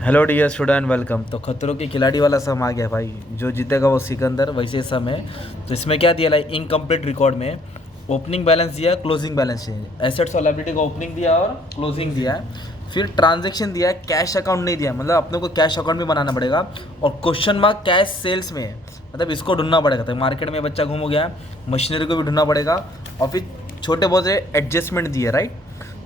Hello dear student, welcome. तो खतरों के खिलाड़ी वाला सम आ गया भाई। जो जीतेगा वो सिकंदर, वैसे सम है। तो इसमें क्या दिया, लाइक इनकम्प्लीट रिकॉर्ड में ओपनिंग बैलेंस दिया, क्लोजिंग बैलेंस दिया, एसेट्स और लायबिलिटी का ओपनिंग दिया और क्लोजिंग दिया है। फिर ट्रांजेक्शन दिया है, कैश अकाउंट नहीं दिया, मतलब अपने को कैश अकाउंट भी बनाना पड़ेगा। और क्वेश्चन मार्क कैश सेल्स में है, मतलब इसको ढूंढना पड़ेगा। तो मार्केट में बच्चा घूम हो गया, मशीनरी को भी ढूंढना पड़ेगा। और फिर छोटे बहुत से एडजस्टमेंट दिए, राइट।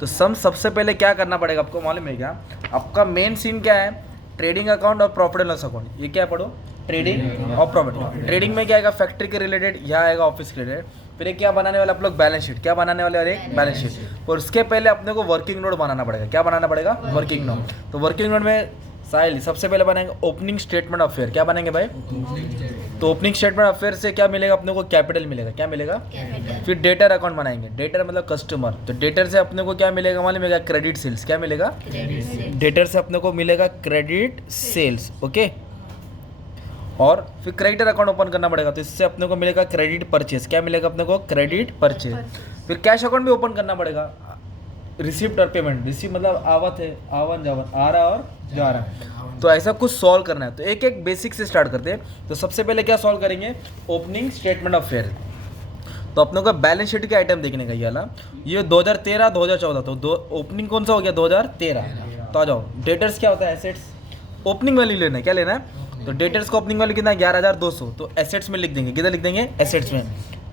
तो सम सबसे पहले क्या करना पड़ेगा, आपको मालूम है क्या? आपका मेन सीन क्या है? ट्रेडिंग अकाउंट और प्रॉफिट एंड लॉस अकाउंट। ये क्या पढ़ो? ट्रेडिंग और प्रॉफिट। ट्रेडिंग में क्या आएगा? फैक्ट्री के रिलेटेड, यहाँ आएगा ऑफिस के रिलेटेड। फिर एक क्या बनाने वाले आप लोग? Balance sheet. क्या बनाने वाले? और एक बैलेंस शीट। और उसके पहले अपने को वर्किंग नोट बनाना पड़ेगा। क्या बनाना पड़ेगा? Working note. तो वर्किंग नोट में साहिल सबसे पहले बनाएंगे ओपनिंग स्टेटमेंट ऑफ फेयर। क्या बनेंगे भाई? तो ओपनिंग स्टेटमेंट ऑफ फेयर से क्या मिलेगा अपने को? कैपिटल मिलेगा। क्या मिलेगा? फिर डेटर अकाउंट बनाएंगे। डेटर मतलब कस्टमर। तो डेटर से अपने को क्या मिलेगा मालूम है? Credit sales. क्या मिलेगा? डेटर से अपने को मिलेगा क्रेडिट सेल्स। ओके। और फिर क्रेडिटर अकाउंट ओपन करना पड़ेगा, तो इससे अपने को मिलेगा क्रेडिट परचेज। क्या मिलेगा अपने को? Credit purchase. फिर कैश अकाउंट भी ओपन करना पड़ेगा। रिसिप्ट और पेमेंट। रिसिप्ट मतलब आवत है, आवन जावन, आ रहा और जा रहा है। तो ऐसा कुछ सॉल्व करना है। तो एक एक बेसिक से स्टार्ट करते हैं। तो सबसे पहले क्या सॉल्व करेंगे? Opening statement of fair. तो अपने को बैलेंस शीट के आइटम देखने का ये वाला। ये 2013 2014। तो दो ओपनिंग कौन सा हो गया? 2013। तो आ जाओ, डेटर्स क्या होता है? एसेट्स। ओपनिंग वैल्यू लेना है। क्या लेना है? तो डेटर्स का ओपनिंग वैल्यू कितना है? 11,200। तो एसेट्स में लिख देंगे। किधर लिख देंगे? एसेट्स में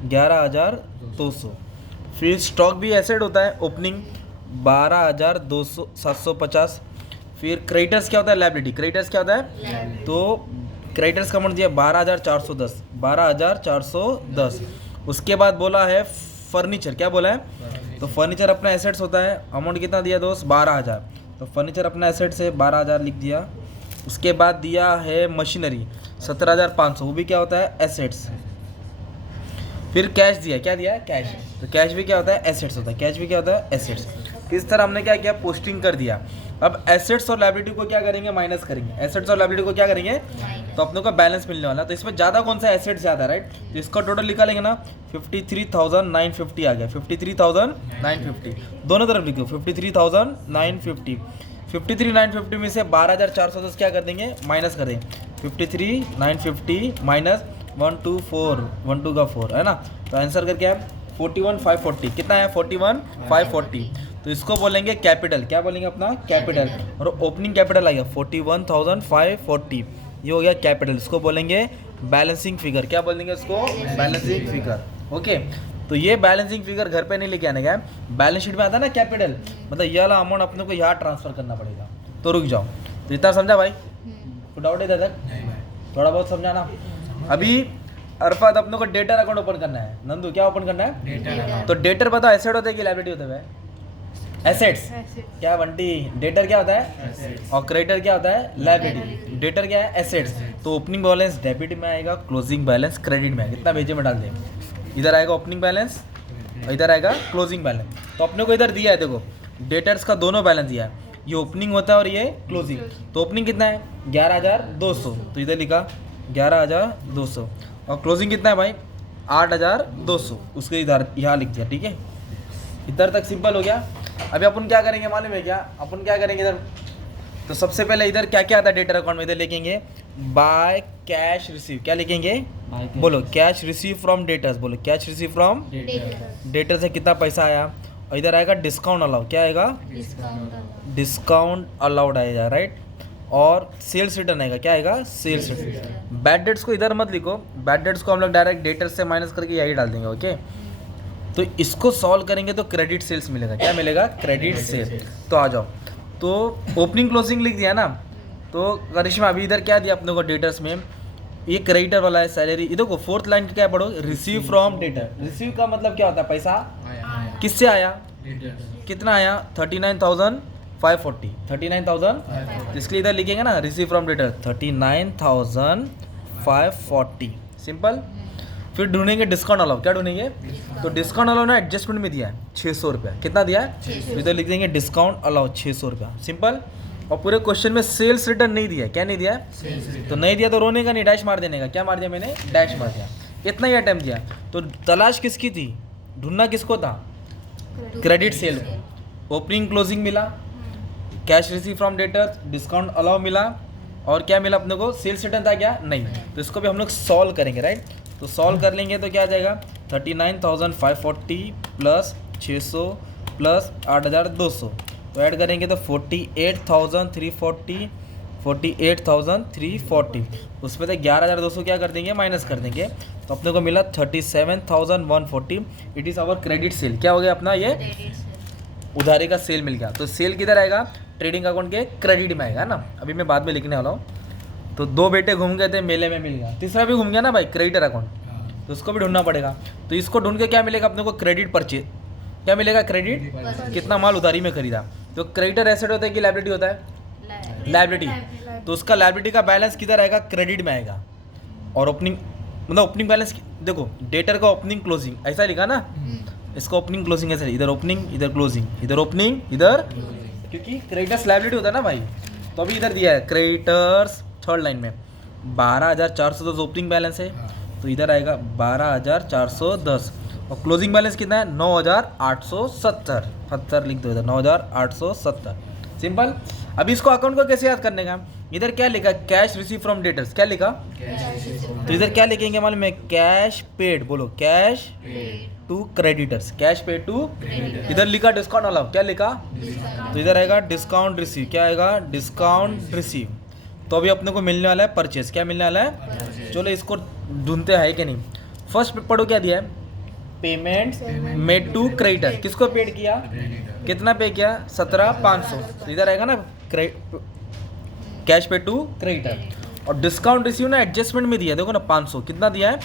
11,200। फिर स्टॉक भी एसेट होता है, ओपनिंग 12,200 750। फिर क्रेडिटर्स क्या होता है? लायबिलिटी। क्रेडिटर्स क्या होता है? तो क्रेडिटर्स का अमाउंट दिया 12,410। 12,410। उसके बाद बोला है फर्नीचर। क्या बोला है? तो फर्नीचर अपना एसेट्स होता है। अमाउंट कितना दिया दोस्त? 12,000। तो फर्नीचर अपना एसेट से 12,000 लिख दिया। उसके बाद दिया है मशीनरी 17,500। वो भी क्या होता है? एसेट्स। फिर कैश दिया। क्या दिया है? कैश। तो कैश भी क्या होता है? एसेट्स होता है। कैश भी क्या होता है? एसेट्स। इस तरह हमने क्या किया? पोस्टिंग कर दिया। अब एसेट्स और लायबिलिटी को क्या करेंगे? माइनस करेंगे। एसेट्स और लायबिलिटी को क्या करेंगे? तो अपनों का बैलेंस मिलने वाला। तो इसमें ज़्यादा कौन सा एसेट ज़्यादा, राइट? तो इसका टोटल निकालेंगे ना, 53,950 आ गया। 53,950 दोनों तरफ लिखो। 53,950। 53,950 में से 12,410 क्या कर देंगे? माइनस कर देंगे। 53,950 माइनस 124, 12 का 4 है ना। तो आंसर करके है 41,540। कितना है? 41,540। तो इसको बोलेंगे कैपिटल। क्या बोलेंगे? अपना कैपिटल। और ओपनिंग कैपिटल आ गया 41,540। ये हो गया कैपिटल। इसको बोलेंगे बैलेंसिंग फिगर। क्या बोलेंगे इसको? Balancing figure. ओके। तो ये बैलेंसिंग फिगर घर पे नहीं लेके आने का है। बैलेंस शीट में आता है ना कैपिटल, मतलब ये वाला अमाउंट अपने को यहाँ ट्रांसफर करना पड़ेगा। तो रुक जाओ। तो इतना समझा भाई? तो डाउट है इधर तक? थोड़ा बहुत समझाना। अभी अरफात अपने को डेटर अकाउंट ओपन करना है। नंदू क्या ओपन करना है? डेटर। तो डेटर बताओ एसेट होता है कि लायबिलिटी होता है? एसेट्स। क्या बंटी? डेटर क्या होता है? और क्रेडिटर क्या होता है? लायबिलिटी। डेटर क्या है? एसेट्स। तो ओपनिंग बैलेंस डेबिट में आएगा, क्लोजिंग बैलेंस क्रेडिट में आएगा। इतना भेजे में डाल दें। इधर आएगा ओपनिंग बैलेंस और इधर आएगा क्लोजिंग बैलेंस। तो अपने को इधर दिया है, देखो डेटर्स का दोनों बैलेंस दिया है। ये ओपनिंग होता है और ये क्लोजिंग। तो ओपनिंग कितना है? 11,200। तो इधर लिखा 11,200। और क्लोजिंग कितना है भाई? 8,200। उसके इधर यहाँ लिख दिया। ठीक है, इधर तक सिंपल हो गया। अभी अपन क्या करेंगे मालूम है क्या? अपन क्या करेंगे इधर? तो सबसे पहले इधर क्या क्या आता है डेटर अकाउंट में? इधर लिखेंगे बाय कैश रिसीव। क्या लिखेंगे? बोलो कैश रिसीव फ्रॉम डेटर्स। बोलो कैश रिसीव फ्रॉम डेटर से कितना पैसा आया। और इधर आएगा डिस्काउंट अलाउ। क्या आएगा? डिस्काउंट अलाउड आएगा, राइट। और सेल्स रिटर्न आएगा। क्या आएगा? Sales return. बैड डेट्स को इधर मत लिखो। बैड डेट्स को हम लोग डायरेक्ट डेटर से माइनस करके यही डाल देंगे। ओके। तो इसको सॉल्व करेंगे तो क्रेडिट सेल्स मिलेगा। क्या मिलेगा? Credit sales. तो आ जाओ। तो ओपनिंग क्लोजिंग लिख दिया ना। तो करिश्मा अभी इधर क्या दिया अपने को? डेटर्स में ये क्रेडिटर वाला है, सैलरी। ये देखो फोर्थ लाइन क्या पढ़ो? Receive from debtor. रिसीव का मतलब क्या होता है? पैसा किससे आया? कितना आया? 39,540। 39,000। इसके लिए इधर लिखेंगे ना रिसीव फ्रॉम डेटर 39,540। सिंपल। फिर ढूंढेंगे डिस्काउंट अलाउ। क्या ढूंढेंगे? तो डिस्काउंट अलाउ ना एडजस्टमेंट में दिया है 600 रुपया। कितना दिया है? तो इधर लिख देंगे डिस्काउंट अलाउ 600 रुपया। सिंपल। और पूरे क्वेश्चन में सेल्स रिटर्न नहीं दिया है। क्या नहीं दिया है? तो नहीं दिया तो रोने का नहीं, डैश मार देने का। क्या मार दिया मैंने? डैश मार दिया। इतना ही अटैम्प्ट दिया। तो तलाश किसकी थी? ढूंढना किसको था? क्रेडिट सेल को। ओपनिंग क्लोजिंग मिला, cash receive from debtors, discount allow मिला, और क्या मिला अपने को, सेल्स रिटर्न था क्या, नहीं। तो इसको भी हम लोग सॉल्व करेंगे, राइट। तो सॉल्व कर लेंगे तो क्या आ जाएगा, 39,540 प्लस 600 प्लस 8,200, तो ऐड करेंगे तो 48,340 उसमें से 11,200 क्या कर देंगे, माइनस कर देंगे, तो अपने को मिला 37,140। It is our credit sale. क्या हो गया अपना, ये उधारी का सेल मिल गया। तो सेल किधर आएगा, ट्रेडिंग अकाउंट के क्रेडिट में आएगा ना। अभी मैं बाद में लिखने वाला हूँ। तो 2 बेटे घूम गए थे, मेले में मिल गया, तीसरा भी घूम गया ना भाई, क्रेडिटर अकाउंट, तो उसको भी ढूंढना पड़ेगा। तो इसको ढूंढ के क्या मिलेगा अपने को, क्रेडिट परचेज। क्या मिलेगा, क्रेडिट, कितना माल उधारी में खरीदा। तो क्रेडिटर एसेट होता है कि लायबिलिटी होता है, लायबिलिटी। तो उसका लायबिलिटी का बैलेंस किधर आएगा, क्रेडिट में आएगा। और ओपनिंग मतलब ओपनिंग बैलेंस देखो, डेटर का ओपनिंग क्लोजिंग ऐसा लिखा ना, इसका ओपनिंग क्लोजिंग ऐसा, इधर ओपनिंग इधर क्लोजिंग, इधर ओपनिंग इधर, क्योंकि क्रेडिटर्स लायबिलिटी होता है ना भाई। तो अभी इधर दिया है क्रेडिटर्स, थर्ड लाइन में 12,410 ओपनिंग बैलेंस है, तो इधर आएगा 12,410, और क्लोजिंग बैलेंस कितना है, 9,870 लिख दो इधर, 9,870, सिंपल। अभी इसको अकाउंट को कैसे याद करने का, इधर क्या लिखा, कैश रिसीव फ्रॉम डेटर्स, क्या लिखा, तो इधर क्या लिखेंगे मालूम है, कैश पेड, बोलो cash to creditors, cash paid to, इधर लिखा डिस्काउंट अलाउ, क्या लिखा, तो इधर आएगा डिस्काउंट रिसीव, क्या आएगा, डिस्काउंट रिसीव। तो अभी अपने को मिलने वाला है परचेज, क्या मिलने वाला है, चलो इसको ढूंढते हैं कि नहीं। फर्स्ट पढ़ो क्या दिया है, पेमेंट मेड टू क्रेडिटर, किसको पेड किया, कितना पे किया, 17,500, तो इधर आएगा ना कैश पे टू क्रेडिटर। और डिस्काउंट रिसीव ना एडजस्टमेंट में दिया, देखो ना 500, कितना दिया है,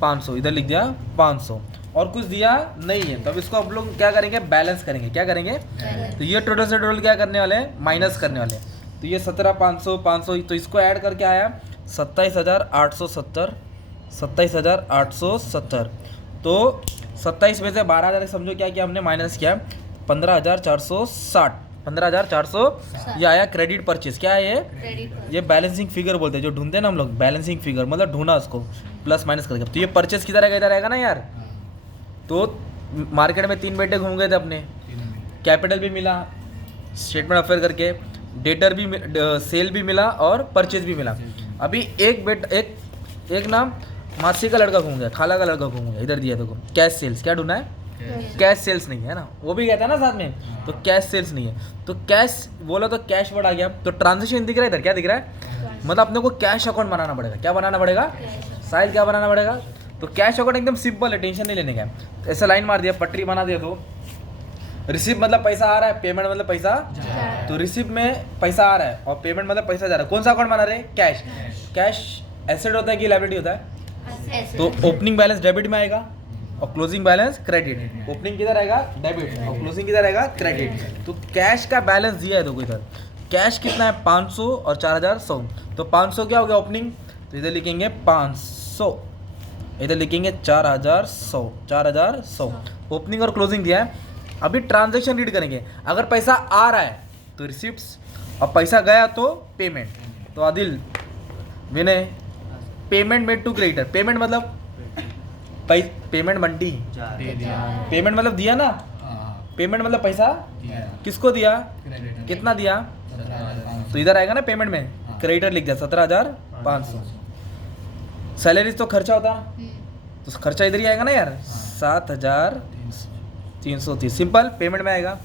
500, इधर लिख दिया 500, और कुछ दिया नहीं है। तो अब इसको आप लोग क्या करेंगे, बैलेंस करेंगे, क्या करेंगे, तो ये टोटल से टोटल क्या करने वाले हैं, माइनस करने वाले हैं। तो ये 17,500 500, तो इसको ऐड करके आया 27,870, 27,870। तो 27 में से 12,000 समझो क्या किया हमने, माइनस किया 15,460, 15,400 ये आया क्रेडिट परचेज। क्या है ये बैलेंसिंग फिगर बोलते हैं, जो ढूंढते हैं ना हम लोग, बैलेंसिंग फिगर मतलब ढूंढा उसको प्लस माइनस करके। तो ये परचेज किधर आएगा, इधर आएगा ना यार। तो मार्केट में 3 बेटे घूम गए थे अपने, कैपिटल भी मिला स्टेटमेंट ऑफ अफेयर करके, डेटर भी, सेल भी मिला और परचेज भी मिला। अभी एक नाम मासी का लड़का घूम गया, खाला का लड़का घूम गया, इधर दिया देखो कैश सेल्स। क्या ढूंढना है, कैश सेल्स नहीं है ना, वो भी कहता है ना साथ में, तो कैश सेल्स नहीं है। तो कैश बोला तो कैश वर्ड आ गया, तो ट्रांजेक्शन दिख रहा है इधर, क्या दिख रहा है, मतलब अपने को कैश अकाउंट बनाना पड़ेगा। क्या बनाना पड़ेगा, साहिल क्या बनाना पड़ेगा, तो कैश अकाउंट एकदम सिंपल है, टेंशन नहीं लेने का। ऐसा लाइन मार दिया, पटरी बना दिया। तो रिसीव मतलब पैसा आ रहा है, पेमेंट मतलब पैसा, तो रिसीव में पैसा आ रहा है और पेमेंट मतलब पैसा जा रहा है। कौन सा अकाउंट बना रहे हैं, कैश। कैश एसेट होता है कि लायबिलिटी होता है, तो ओपनिंग बैलेंस डेबिट में आएगा और क्लोजिंग बैलेंस क्रेडिट। ओपनिंग किधर आएगा, डेबिट, और क्लोजिंग किधर आएगा, क्रेडिट। तो कैश का बैलेंस दिया है देखो इधर, कैश कितना है 500 और 4,100। तो 500 क्या हो गया ओपनिंग, तो इधर लिखेंगे 500, इधर लिखेंगे 4,100 ओपनिंग और क्लोजिंग दिया है। अभी ट्रांजैक्शन रीड करेंगे, अगर पैसा आ रहा है तो रिसिप्ट्स, और पैसा गया तो पेमेंट। तो Adil Vinay, payment made to creditor, payment मतलब पेमेंट बंटी, पेमेंट मतलब दिया ना, पेमेंट मतलब पैसा किसको दिया, कितना दिया, तो इधर आएगा ना पेमेंट में, क्रेडिटर लिख दिया 17,500। सैलरीज तो खर्चा होता, तो खर्चा इधर ही आएगा ना यार, 7,330, सिंपल पेमेंट में आएगा।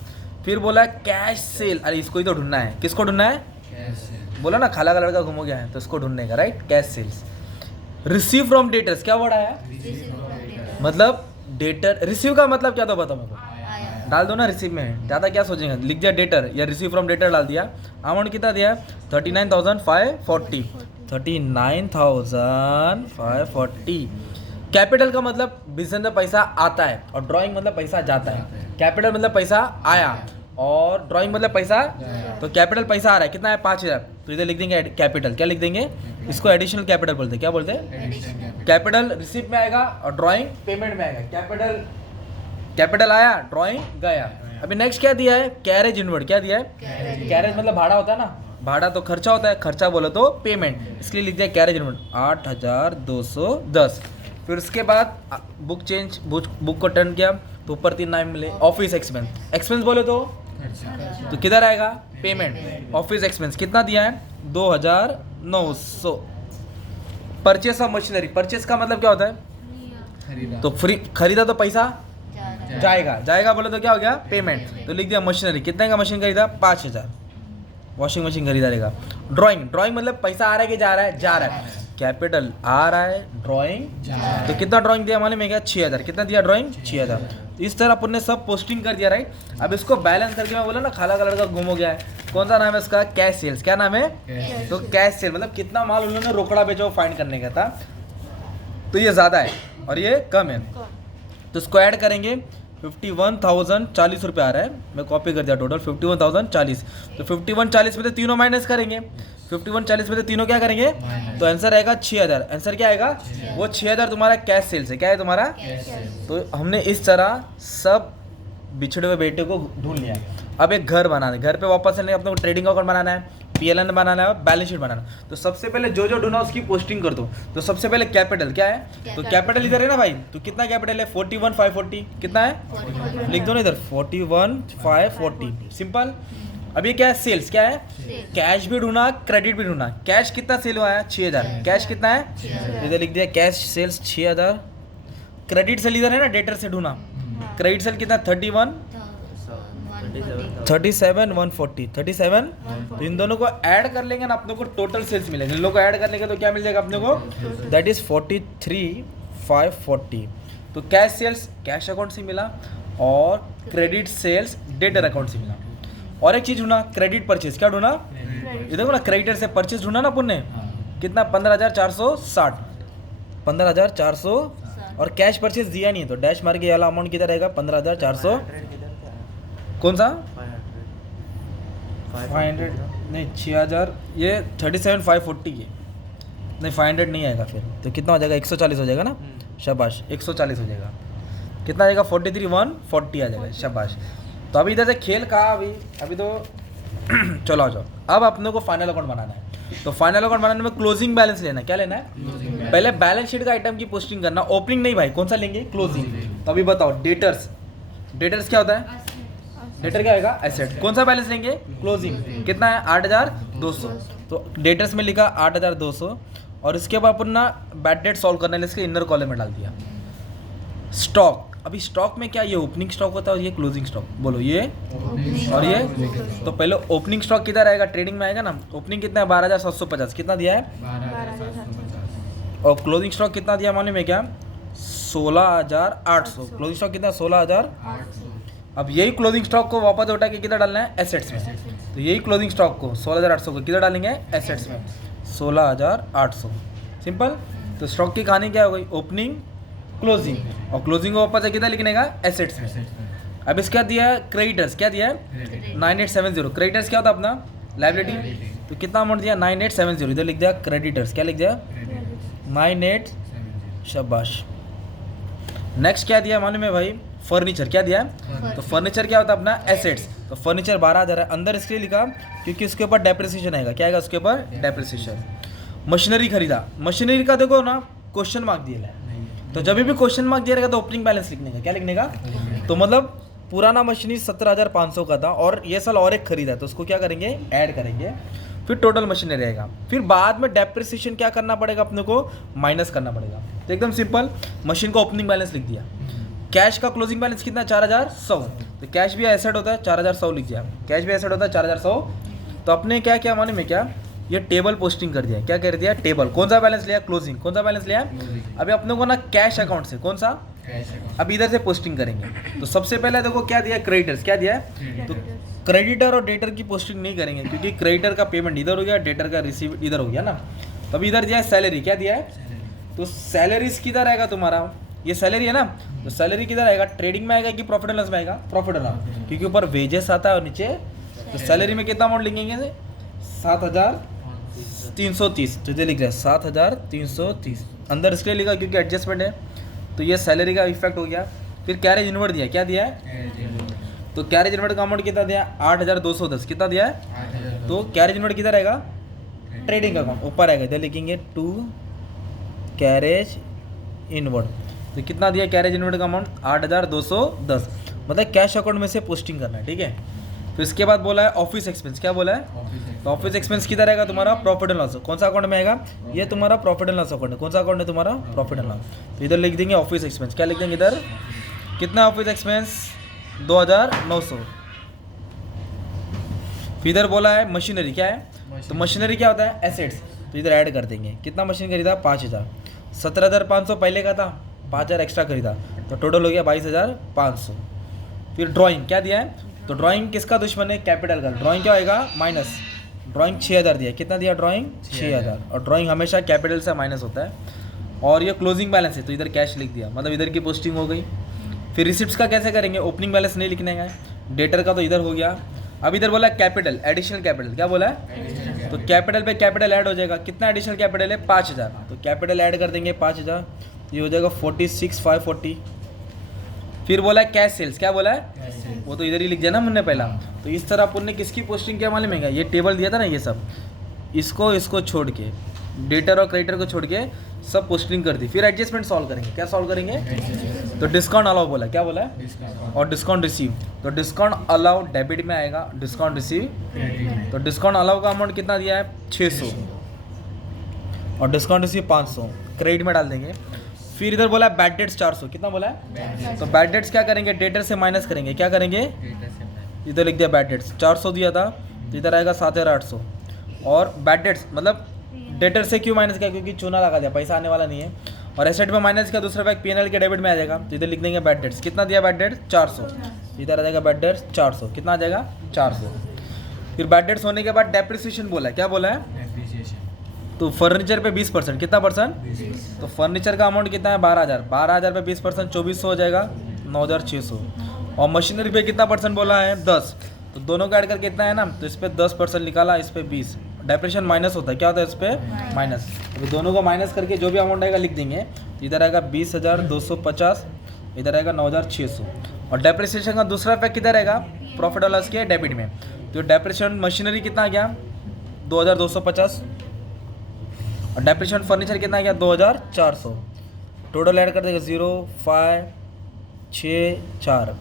फिर बोला कैश सेल, अरे इसको ही तो ढूंढना है, किसको ढूंढना है, बोला ना खाला का लड़का घूमो गया है, तो इसको ढूंढने का, right, cash sales. Receive from debtors, क्या वर्ड आया, मतलब डेटर, रिसीव का मतलब क्या था बताओ मेरे को, डाल दो ना रिसीव में, ज़्यादा क्या सोचेंगे, लिख दिया डेटर या रिसीव फ्रॉम डेटर डाल दिया। अमाउंट कितना दिया, 39,540, 39,540। कैपिटल का मतलब बिजनेस में पैसा आता है, और ड्राइंग मतलब पैसा जाता है। कैपिटल मतलब पैसा आया और ड्राइंग मतलब पैसा, तो कैपिटल पैसा आ रहा है, कितना है 5,000, तो इधर लिख देंगे कैपिटल। क्या लिख देंगे, इसको एडिशनल कैपिटल बोलते हैं, क्या बोलते हैं, कैपिटल रिसीव में आएगा और ड्राइंग पेमेंट में आएगा। कैपिटल आया, ड्राइंग गया। अभी नेक्स्ट क्या दिया है, कैरेज इनवर्ड, क्या दिया है, कैरेज मतलब भाड़ा होता है ना, भाड़ा तो खर्चा होता है, खर्चा बोलो तो पेमेंट, इसलिए लिख दिया कैरेज इनवर्ड 8,210। फिर उसके बाद बुक चेंज, बुक को टर्न किया तो ऊपर 3 नाम मिले। ऑफिस एक्सपेंस, एक्सपेंस बोले तो तो किधर आएगा पेमेंट। ऑफिस एक्सपेंस कितना दिया है 2900। परचेस ऑफ मशीनरी, परचेस का मतलब क्या होता है, तो फ्री खरीदा तो पैसा जाएगा बोले तो क्या हो गया पेमेंट। तो लिख दिया मशीनरी, कितने का मशीन खरीदा 5000। वॉशिंग मशीन खरीदा रहेगा। ड्राइंग मतलब पैसा आ रहा है कि जा रहा है कैपिटल आ रहा है, ड्राइंग तो कितना ड्राइंग दिया मालूम है क्या 6000। कितना दिया ड्राइंग 6000। इस तरह अपन ने सब पोस्टिंग कर दिया राइट। अब इसको बैलेंस करके मैं बोला ना खाला कलर का गुम हो गया है, कौन सा नाम है इसका कैश सेल्स। क्या नाम है तो कैश सेल मतलब कितना माल उन्होंने रोकड़ा बेचा वो फाइंड करने का था। तो ये ज़्यादा है और ये कम है, तो इसको ऐड करेंगे 51,040 रुपये आ रहा है। मैं कॉपी कर दिया टोटल 51,040। तो 5140 में तो तीनों माइनस करेंगे, 5140 में तो तीनों क्या करेंगे, तो आंसर आएगा 6000। आंसर क्या आएगा वो 6000 तुम्हारा कैश सेल्स है। क्या है तुम्हारा तो हमने इस तरह सब बिछड़े हुए बेटे को ढूंढ लिया। अब एक घर बनाना है, घर पे वापस से अपने को ट्रेडिंग अकाउंट बनाना है, PLN बनाना है, बैलेंस शीट बनाना है। तो सबसे पहले जो ढूंढा उसकी पोस्टिंग कर दो। तो सबसे पहले कैपिटल क्या है, तो कैपिटल इधर है ना भाई, तो कितना कैपिटल है 41,540। कितना है लिख दो ना इधर 41,540 सिंपल। अब ये क्या है सेल्स, क्या है कैश भी ढूंढा क्रेडिट भी ढूंढा। कैश कितना सेल हुआ है 6000। कैश कितना है इधर लिख दिया कैश सेल्स 6000। क्रेडिट सेल इधर है ना डेटर से ढूंढा, क्रेडिट सेल कितना 37,140 37। तो इन दोनों को ऐड कर लेंगे ना अपने को टोटल सेल्स मिलेंगे। इन लोगों को ऐड कर लेंगे तो क्या मिल जाएगा अपने को, दैट इज 43,540। तो कैश सेल्स कैश अकाउंट से मिला और क्रेडिट सेल्स डेटर अकाउंट से मिला। और एक चीज ढूंढा क्रेडिट परचेज। क्या ढूंढा ये देखो ना क्रेडिटर से परचेज ढूंढा ना अपन ने, कितना 15,460 15,400। और कैश परचेज दिया नहीं है तो डैश मार के ये वाला अमाउंट किधर रहेगा 15,400। कौन सा 500 नहीं 6000, ये 37,540 है नहीं 500 नहीं आएगा फिर तो कितना हो जाएगा 140 हो जाएगा ना। शाबाश 140 हो जाएगा। कितना आएगा 43,140 आ जाएगा। शाबाश। तो अभी इधर से खेल कहा अभी तो चलो आ जाओ। अब अपने को फाइनल अकाउंट बनाना है। तो फाइनल अकाउंट बनाने में क्लोजिंग बैलेंस लेना है। क्या लेना है पहले बैलेंस शीट का आइटम की पोस्टिंग करना, ओपनिंग नहीं भाई, कौन सा लेंगे क्लोजिंग। तो अभी बताओ डेटर्स क्या होता है, डेटर क्या आएगा एसेट। कौन सा बैलेंस लेंगे क्लोजिंग, कितना है 8,200। तो डेटर्स में लिखा 8,200 और इसके बाद अपन ना बैड डेट सॉल्व करने इसके इनर कॉलम में डाल दिया। स्टॉक, अभी स्टॉक में क्या ये ओपनिंग स्टॉक होता है और ये क्लोजिंग स्टॉक, बोलो ये और ये। तो पहले ओपनिंग स्टॉक किधर आएगा ट्रेडिंग में आएगा ना, ओपनिंग कितना है 12,750 कितना दिया है 12,750। और क्लोजिंग स्टॉक कितना दिया मालूम है क्या 16,800। क्लोजिंग स्टॉक कितना 16,800। अब यही क्लोजिंग स्टॉक को वापस उठा के किधर डालना है एसेट्स में। तो यही क्लोजिंग स्टॉक को 16,800 को किधर डालेंगे एसेट्स में 16,800 सिंपल। तो स्टॉक की कहानी क्या हो गई ओपनिंग क्लोजिंग, और क्लोजिंग को वापस किधर लिखने का एसेट्स में। अब इसका दिया है क्रेडिटर्स, क्या दिया है 9870। क्रेडिटर्स क्या होता है अपना लायबिलिटी। तो कितना अमाउंट दिया 9870, इधर लिख दिया क्रेडिटर्स, क्या लिख दिया 98। शाबाश। नेक्स्ट क्या दिया मालूम है भाई फर्नीचर, क्या दिया है तो फर्नीचर क्या होता है अपना एसेट्स। तो फर्नीचर 12,000 है, अंदर इसके लिखा क्योंकि उसके ऊपर डेप्रिसिएशन आएगा। क्या आएगा उसके ऊपर डेप्रिसिएशन। मशीनरी खरीदा, मशीनरी का देखो ना क्वेश्चन मार्क दिया है, तो जब भी क्वेश्चन मार्क दिया रहेगा तो ओपनिंग बैलेंस लिखने का, क्या लिखने का। तो मतलब पुराना मशीनरी 17,500 का था और ये साल और एक खरीदा है तो उसको क्या करेंगे ऐड करेंगे, फिर टोटल मशीनरी रहेगा। फिर बाद में डेप्रिसिएशन क्या करना पड़ेगा अपने को माइनस करना पड़ेगा। तो एकदम सिंपल मशीन का ओपनिंग बैलेंस लिख दिया। कैश का क्लोजिंग बैलेंस कितना 4,100। तो कैश भी एसेट होता है 4,100 लिख दिया, कैश भी एसेट होता है 4,100। तो अपने क्या क्या मालूम है क्या ये टेबल पोस्टिंग कर दिया। क्या कर दिया टेबल, कौन सा बैलेंस लिया क्लोजिंग, कौन सा बैलेंस लिया अभी अपने को ना कैश अकाउंट से, कौन सा अब इधर से पोस्टिंग करेंगे। तो सबसे पहले देखो क्या दिया क्रेडिटर्स, क्या दिया है तो क्रेडिटर और डेटर की पोस्टिंग नहीं करेंगे क्योंकि क्रेडिटर का पेमेंट इधर हो गया, डेटर का रिसीव इधर हो गया ना। तो अभी इधर दिया है सैलरी, क्या दिया है तो सैलरीज किधर आएगा तुम्हारा, ये सैलरी है ना। तो सैलरी किधर आएगा ट्रेडिंग में आएगा कि प्रॉफिट एंड लॉस में आएगा, प्रॉफिट एंड लॉस, क्योंकि ऊपर वेजेस आता है और नीचे। तो सैलरी में कितना अमाउंट लिखेंगे 7,330। तो ये लिख रहा है 7,330, अंदर इसलिए लिखा क्योंकि एडजस्टमेंट है। तो ये सैलरी का इफेक्ट हो गया। फिर कैरेज इनवर्ड दिया, क्या दिया है तो कैरेज इनवर्ड का अमाउंट कितना दिया 8,210 कितना दिया है। तो कैरेज इनवर्ड किधर आएगा ट्रेडिंग अकाउंट ऊपर आएगा, इधर लिखेंगे टू कैरेज इनवर्ड। तो कितना दिया कैरेज इनवर्ड का अमाउंट 8,210, मतलब कैश अकाउंट में से पोस्टिंग करना है, ठीक है। तो इसके बाद बोला है ऑफिस एक्सपेंस, क्या बोला है? तो ऑफिस एक्सपेंस किधर आएगा तुम्हारा? Profit and loss. कौन सा अकाउंट में आएगा? ये तुम्हारा प्रॉफिट एंड लॉस अकाउंट है। कौन सा अकाउंट है तुम्हारा? Profit and loss. तो इधर लिख देंगे ऑफिस एक्सपेंस। क्या लिख देंगे इधर? कितना ऑफिस एक्सपेंस? 2900। फिर इधर बोला है मशीनरी, क्या है? तो मशीनरी क्या होता है? एसेट्स। तो इधर ऐड कर देंगे। कितना मशीन खरीदा? 5000। 17,500 पहले का था, 5000 एक्स्ट्रा खरीदा, तो टोटल हो गया 22,500। फिर ड्राइंग क्या दिया है? तो ड्राइंग किसका दुश्मन है? कैपिटल का। ड्राइंग क्या होएगा? माइनस। ड्राइंग 6000 दिया। कितना दिया? ड्राइंग 6000। और ड्राइंग हमेशा कैपिटल से माइनस होता है। और ये क्लोजिंग बैलेंस है, तो इधर कैश लिख दिया, मतलब इधर की पोस्टिंग हो गई। फिर रिसिप्ट्स का कैसे करेंगे? ओपनिंग बैलेंस नहीं लिखने का, डेटर का तो इधर हो गया। अब इधर बोला कैपिटल, एडिशनल कैपिटल। क्या बोला है? तो कैपिटल पे कैपिटल ऐड हो जाएगा। कितना एडिशनल कैपिटल है? 5000। तो कैपिटल ऐड कर देंगे 5000, ये हो जाएगा 46,540। फिर बोला है कैश सेल्स। क्या बोला है? वो तो इधर ही लिख दिया ना हमने पहला। तो इस तरह अपन ने किसकी पोस्टिंग क्या मालूम है? ये टेबल दिया था ना, ये सब इसको छोड़ के, डेटर और क्रेडिटर को छोड़ के सब पोस्टिंग कर दी। फिर एडजस्टमेंट सॉल्व करेंगे। क्या सॉल्व करेंगे? तो डिस्काउंट अलाउ बोला। क्या बोला है? और डिस्काउंट रिसीव। तो डिस्काउंट अलाउ डेबिट में आएगा, डिस्काउंट रिसीव। तो डिस्काउंट अलाउ का अमाउंट कितना दिया है? 600 और डिस्काउंट रिसीव 500 क्रेडिट में डाल देंगे। फिर इधर बोला है बैड डेट्स 400। कितना बोला है? तो बैड डेट्स क्या करेंगे? डेटर से माइनस करेंगे। क्या करेंगे? इधर लिख दिया बैड डेट्स 400 दिया था, तो इधर आएगा 7,800। और बैड डेट्स मतलब डेटर से क्यों माइनस किया? क्योंकि चूना लगा दिया, पैसा आने वाला नहीं है। और एसेट में माइनस किया, दूसरा बैग पीएनएल के डेबिट में आ जाएगा, तो इधर लिख देंगे बैड डेट्स। कितना दिया बैड डेट्स? 400। इधर आ जाएगा बैड डेट्स 400। कितना आ जाएगा? 400। फिर बैड डेट्स होने के बाद डेप्रिसिएशन बोला है। क्या बोला है? तो फर्नीचर पे 20%। कितना परसेंट? तो फर्नीचर का अमाउंट कितना है? 12,000। 12,000 पे 20%, 2400 हो जाएगा, 9,600। और मशीनरी पे कितना परसेंट बोला है? 10। तो दोनों का ऐड करके कितना है ना, तो इस पर 10% निकाला, इस पर 20। डेप्रिसिएशन माइनस होता है, क्या होता है इस पर? माइनस। तो दोनों को माइनस करके जो भी अमाउंट आएगा लिख देंगे। इधर आएगा 20,250, इधर आएगा 9,600। और डेप्रिसिएशन का दूसरा इफेक्ट किधर आएगा? प्रॉफिट और लॉस के डेबिट में। तो डेप्रिसिएशन मशीनरी कितना आ गया? 2,250। और डेप्रिसिएशन फर्नीचर कितना आ गया? 2,400। टोटल ऐड कर देगा 0, 5, 6, 4।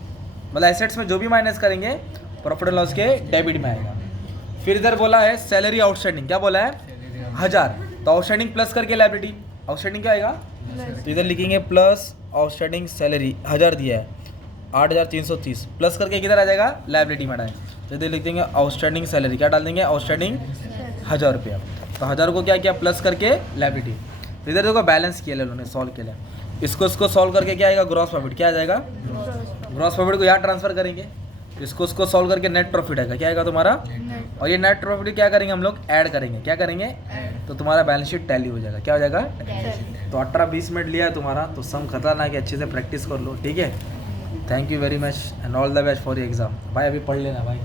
मतलब एसेट्स में जो भी माइनस करेंगे प्रॉफिट एंड लॉस के डेबिट में आएगा। फिर इधर बोला है सैलरी आउटस्टैंडिंग। क्या बोला है? 1000। तो आउटस्टैंडिंग प्लस करके लायबिलिटी। आउटस्टैंडिंग क्या आएगा? तो इधर लिखेंगे प्लस आउटस्टैंडिंग सैलरी 1000 दिया है, 8,330 प्लस करके किधर आ जाएगा? लायबिलिटी में डालें। तो इधर लिख देंगे आउटस्टैंडिंग सैलरी। क्या डाल देंगे? आउटस्टैंडिंग 1000 रुपया। तो 1000 को क्या किया? प्लस करके लायबिलिटी। तो इधर देखो बैलेंस किया उन्होंने, सॉल्व किया। इसको सॉल्व करके क्या आएगा? Gross profit. क्या आ जाएगा? ग्रॉस प्रॉफिट को यहाँ ट्रांसफर करेंगे, इसको सॉल्व करके नेट प्रॉफिट आएगा। क्या आएगा तुम्हारा? और ये नेट प्रॉफिट क्या करेंगे हम लोग? ऐड करेंगे। क्या करेंगे? तो तुम्हारा बैलेंस शीट टैली हो जाएगा। क्या हो जाएगा? तो 18-20 मिनट लिया है तुम्हारा, तो सम खतरनाक है, अच्छे से प्रैक्टिस कर लो, ठीक है। Thank you very much and all the best for your exam. भाई अभी पढ़ लेना भाई।